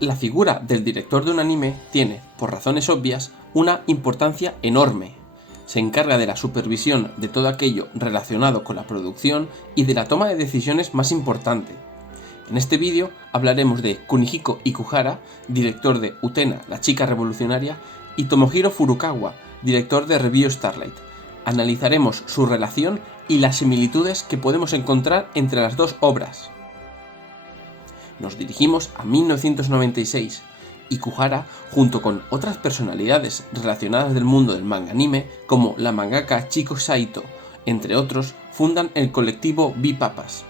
La figura del director de un anime tiene, por razones obvias, una importancia enorme. Se encarga de la supervisión de todo aquello relacionado con la producción y de la toma de decisiones más importante. En este vídeo hablaremos de Kunihiko Ikuhara, director de Utena, la chica revolucionaria, y Tomohiro Furukawa, director de Review Starlight. Analizaremos su relación y las similitudes que podemos encontrar entre las dos obras. Nos dirigimos a 1996. Ikuhara, junto con otras personalidades relacionadas del mundo del manga anime, como la mangaka Chiko Saito, entre otros, fundan el colectivo B-Papas.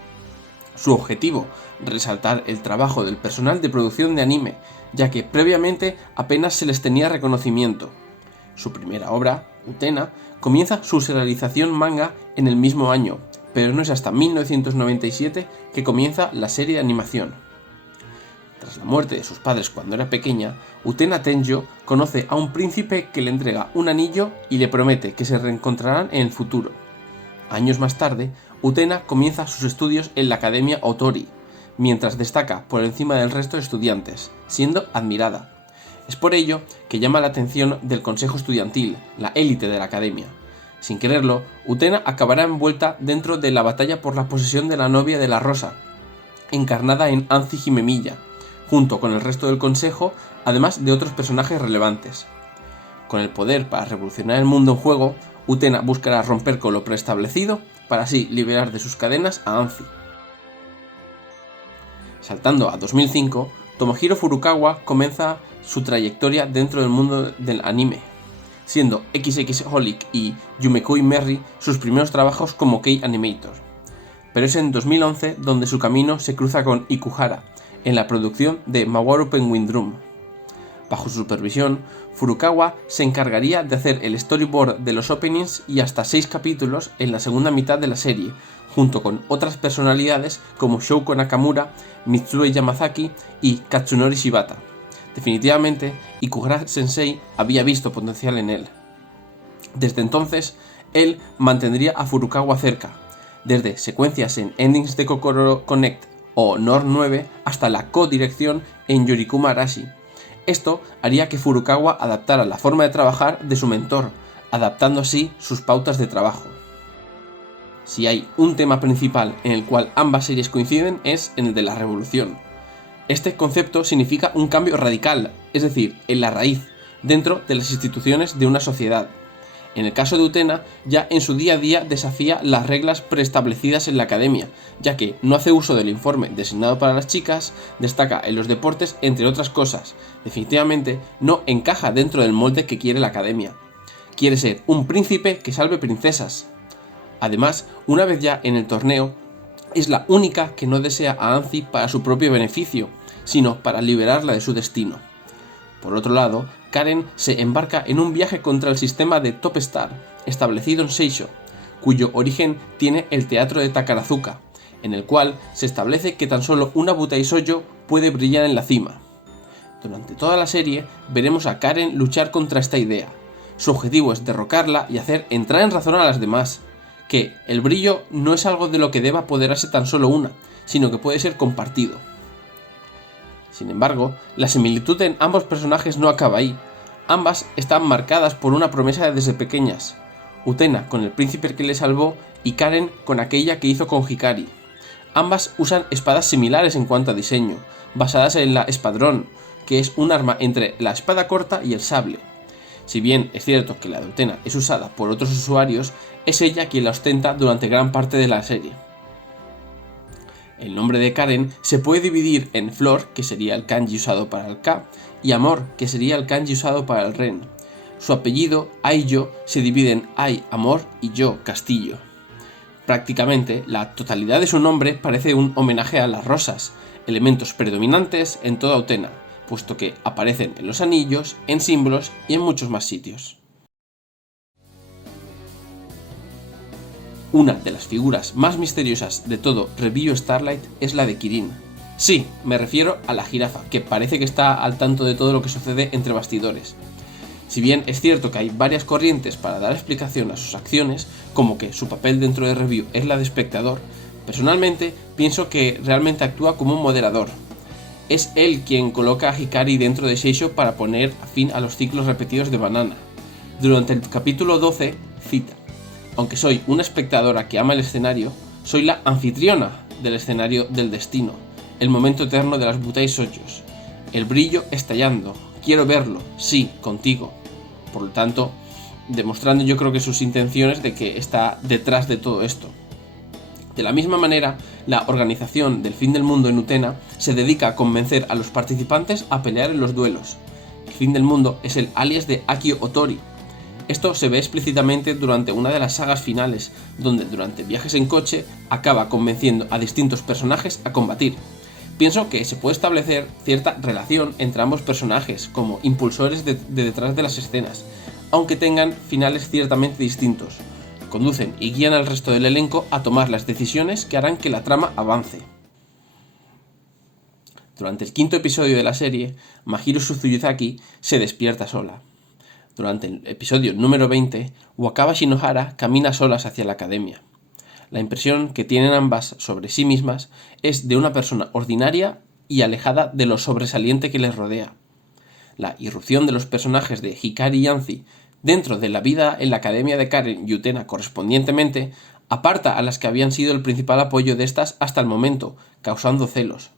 Su objetivo, resaltar el trabajo del personal de producción de anime, ya que previamente apenas se les tenía reconocimiento. Su primera obra, Utena, comienza su serialización manga en el mismo año, pero no es hasta 1997 que comienza la serie de animación. Tras la muerte de sus padres cuando era pequeña, Utena Tenjo conoce a un príncipe que le entrega un anillo y le promete que se reencontrarán en el futuro. Años más tarde, Utena comienza sus estudios en la Academia Otori, mientras destaca por encima del resto de estudiantes, siendo admirada. Es por ello que llama la atención del consejo estudiantil, la élite de la academia. Sin quererlo, Utena acabará envuelta dentro de la batalla por la posesión de la novia de la Rosa, encarnada en Anzi Himemiya, junto con el resto del consejo, además de otros personajes relevantes. Con el poder para revolucionar el mundo en juego, Utena buscará romper con lo preestablecido para así liberar de sus cadenas a Anzi. Saltando a 2005, Tomohiro Furukawa comienza su trayectoria dentro del mundo del anime, siendo XX-Holic y Yumekoi Merry sus primeros trabajos como kei animator. Pero es en 2011 donde su camino se cruza con Ikuhara, en la producción de Mawaru Penguin Drum. Bajo su supervisión, Furukawa se encargaría de hacer el storyboard de los openings y hasta 6 capítulos en la segunda mitad de la serie, junto con otras personalidades como Shouko Nakamura, Mitsue Yamazaki y Katsunori Shibata. Definitivamente, Ikuhara Sensei había visto potencial en él. Desde entonces, él mantendría a Furukawa cerca, desde secuencias en Endings de Kokoro Connect o Nor 9 hasta la co-dirección en Yorikuma Arashi. Esto haría que Furukawa adaptara la forma de trabajar de su mentor, adaptando así sus pautas de trabajo. Si hay un tema principal en el cual ambas series coinciden es en el de la revolución. Este concepto significa un cambio radical, es decir, en la raíz, dentro de las instituciones de una sociedad. En el caso de Utena, ya en su día a día desafía las reglas preestablecidas en la academia, ya que no hace uso del informe designado para las chicas, destaca en los deportes, entre otras cosas. Definitivamente no encaja dentro del molde que quiere la academia. Quiere ser un príncipe que salve princesas. Además, una vez ya en el torneo, es la única que no desea a Anzi para su propio beneficio, sino para liberarla de su destino. Por otro lado, Karen se embarca en un viaje contra el sistema de Top Star, establecido en Seisho, cuyo origen tiene el teatro de Takarazuka, en el cual se establece que tan solo una Butai Shoujo puede brillar en la cima. Durante toda la serie veremos a Karen luchar contra esta idea. Su objetivo es derrocarla y hacer entrar en razón a las demás, que el brillo no es algo de lo que deba apoderarse tan solo una, sino que puede ser compartido. Sin embargo, la similitud en ambos personajes no acaba ahí. Ambas están marcadas por una promesa desde pequeñas. Utena con el príncipe que le salvó y Karen con aquella que hizo con Hikari. Ambas usan espadas similares en cuanto a diseño, basadas en la espadrón, que es un arma entre la espada corta y el sable. Si bien es cierto que la de Utena es usada por otros usuarios, es ella quien la ostenta durante gran parte de la serie. El nombre de Karen se puede dividir en Flor, que sería el kanji usado para el K, y Amor, que sería el kanji usado para el Ren. Su apellido, Aiyo, se divide en Ai, Amor, y Yo, Castillo. Prácticamente, la totalidad de su nombre parece un homenaje a las rosas, elementos predominantes en toda Utena, puesto que aparecen en los anillos, en símbolos y en muchos más sitios. Una de las figuras más misteriosas de todo Review Starlight es la de Kirin. Sí, me refiero a la jirafa, que parece que está al tanto de todo lo que sucede entre bastidores. Si bien es cierto que hay varias corrientes para dar explicación a sus acciones, como que su papel dentro de Review es la de espectador, personalmente pienso que realmente actúa como un moderador. Es él quien coloca a Hikari dentro de Seisho para poner fin a los ciclos repetidos de Banana. Durante el capítulo 12 cita: aunque soy una espectadora que ama el escenario, soy la anfitriona del escenario del destino, el momento eterno de las Butai Shoujos. El brillo estallando, quiero verlo, sí, contigo. Por lo tanto, demostrando yo creo que sus intenciones de que está detrás de todo esto. De la misma manera, la organización del fin del mundo en Utena se dedica a convencer a los participantes a pelear en los duelos. El fin del mundo es el alias de Akio Otori. Esto se ve explícitamente durante una de las sagas finales, donde durante viajes en coche acaba convenciendo a distintos personajes a combatir. Pienso que se puede establecer cierta relación entre ambos personajes como impulsores de detrás de las escenas, aunque tengan finales ciertamente distintos. Conducen y guían al resto del elenco a tomar las decisiones que harán que la trama avance. Durante el quinto episodio de la serie, Mahiro Suzuyuzaki se despierta sola. Durante el episodio número 20, Wakaba Shinohara camina solas hacia la academia. La impresión que tienen ambas sobre sí mismas es de una persona ordinaria y alejada de lo sobresaliente que les rodea. La irrupción de los personajes de Hikari y Yanzi dentro de la vida en la academia de Karen y Utena correspondientemente aparta a las que habían sido el principal apoyo de estas hasta el momento, causando celos,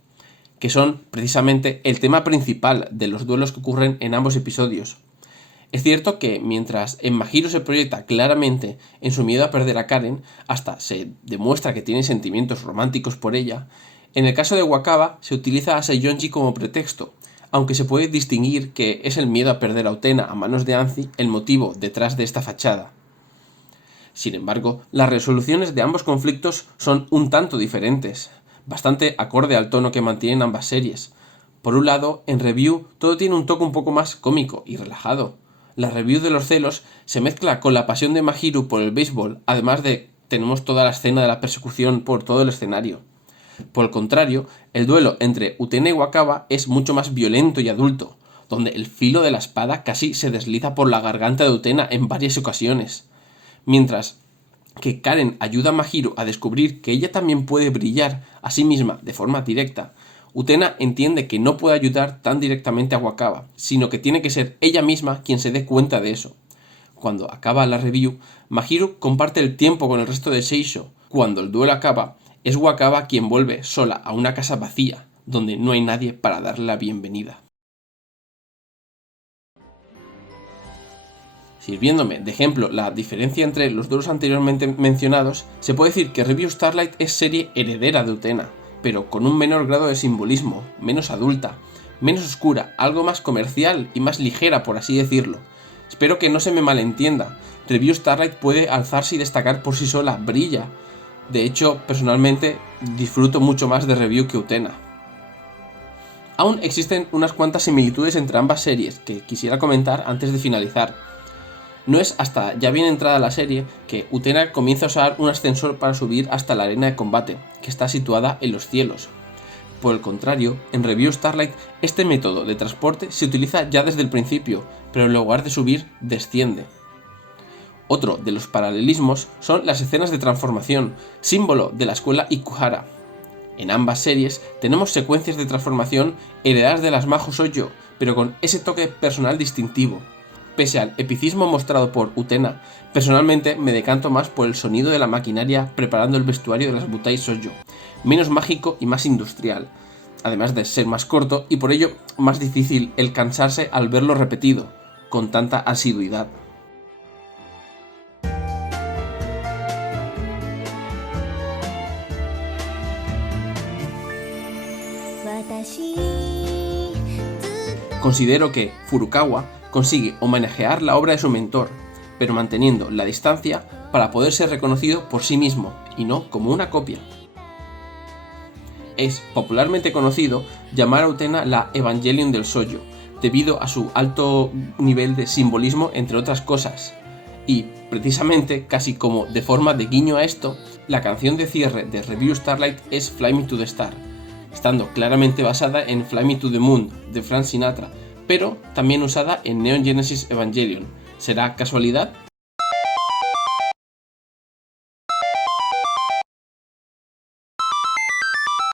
que son precisamente el tema principal de los duelos que ocurren en ambos episodios. Es cierto que mientras en Mahiro se proyecta claramente en su miedo a perder a Karen, hasta se demuestra que tiene sentimientos románticos por ella, en el caso de Wakaba se utiliza a Seiyonji como pretexto, aunque se puede distinguir que es el miedo a perder a Utena a manos de Anzi el motivo detrás de esta fachada. Sin embargo, las resoluciones de ambos conflictos son un tanto diferentes, bastante acorde al tono que mantienen ambas series. Por un lado, en Review todo tiene un toque un poco más cómico y relajado. La review de los celos se mezcla con la pasión de Mahiro por el béisbol, además de tenemos toda la escena de la persecución por todo el escenario. Por el contrario, el duelo entre Utena y Wakaba es mucho más violento y adulto, donde el filo de la espada casi se desliza por la garganta de Utena en varias ocasiones. Mientras que Karen ayuda a Mahiro a descubrir que ella también puede brillar a sí misma de forma directa, Utena entiende que no puede ayudar tan directamente a Wakaba, sino que tiene que ser ella misma quien se dé cuenta de eso. Cuando acaba la review, Mahiro comparte el tiempo con el resto de Seisho. Cuando el duelo acaba, es Wakaba quien vuelve sola a una casa vacía, donde no hay nadie para darle la bienvenida. Sirviéndome de ejemplo la diferencia entre los duelos anteriormente mencionados, se puede decir que Review Starlight es serie heredera de Utena, pero con un menor grado de simbolismo, menos adulta, menos oscura, algo más comercial y más ligera, por así decirlo. Espero que no se me malentienda. Review Starlight puede alzarse y destacar por sí sola, brilla. De hecho, personalmente disfruto mucho más de Review que Utena. Aún existen unas cuantas similitudes entre ambas series que quisiera comentar antes de finalizar. No es hasta ya bien entrada la serie que Utena comienza a usar un ascensor para subir hasta la arena de combate, que está situada en los cielos. Por el contrario, en Review Starlight este método de transporte se utiliza ya desde el principio, pero en lugar de subir, desciende. Otro de los paralelismos son las escenas de transformación, símbolo de la escuela Ikuhara. En ambas series tenemos secuencias de transformación heredadas de las Mahou Shoujo, pero con ese toque personal distintivo. Pese al epicismo mostrado por Utena, personalmente me decanto más por el sonido de la maquinaria preparando el vestuario de las Butai Shoujo, menos mágico y más industrial, además de ser más corto y por ello más difícil el cansarse al verlo repetido, con tanta asiduidad. Considero que Furukawa consigue homenajear la obra de su mentor, pero manteniendo la distancia para poder ser reconocido por sí mismo y no como una copia. Es popularmente conocido llamar a Utena la Evangelion del Shoujo, debido a su alto nivel de simbolismo entre otras cosas. Y, precisamente, casi como de forma de guiño a esto, la canción de cierre de Review Starlight es Fly Me to the Star, estando claramente basada en Fly Me to the Moon de Frank Sinatra, pero también usada en Neon Genesis Evangelion. ¿Será casualidad?